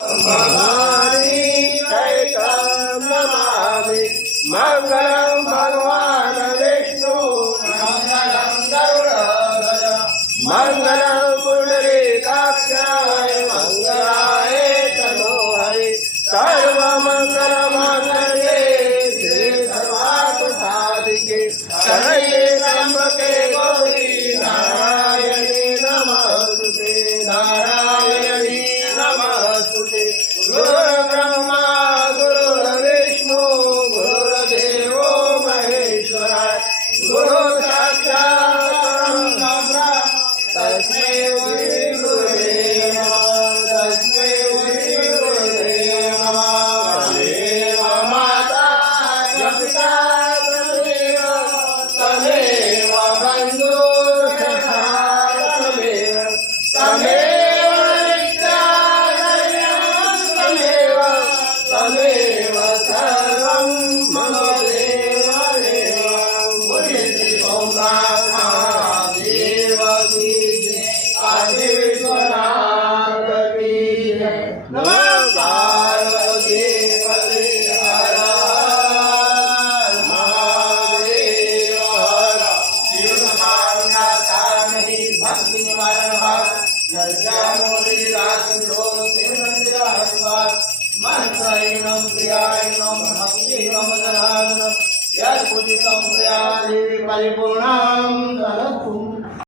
भवानी शैकं नमामि। मंगलम भगवान विष्णु मंगलम गरुड़ध्वज मंगलम पुंडरीकाक्षाय मंगलाय तनोहरि। सर्वमंगलमांगल्ये शिवे सर्वार्थसाधिके शरण्ये त्र्यंबके गौरी नारायणी नमोस्तुते नारायणी नमोस्तुते। गुरुर्ब्रह्मा गुरुर्विष्णु गुरुर्देवो महेश्वराय गुरु साक्षात् परब्रह्म तस्मै श्री गुरुवे नमः तस्मै श्री गुरुवे नमः। तमेव माता जपिता तमेव बन्धुः सखा तमेव नित्यानन्दं तमेव सर्वं मम देवदेवं। पुण्यश्री ओंकार देवकी आदि विश्वनाथ की जय। नमः पार्वती पते हर हर महादेव हर। शिव समाज्ञाता नहीं भक्ति निवारण भाग यज्ञामोदि रासुरो सेवनंदिरासुभाग। मंत्रहीनं प्रियाहीनं भक्तिहीनं दधानं यत्पूजितं प्रिया देवी परिपूर्णा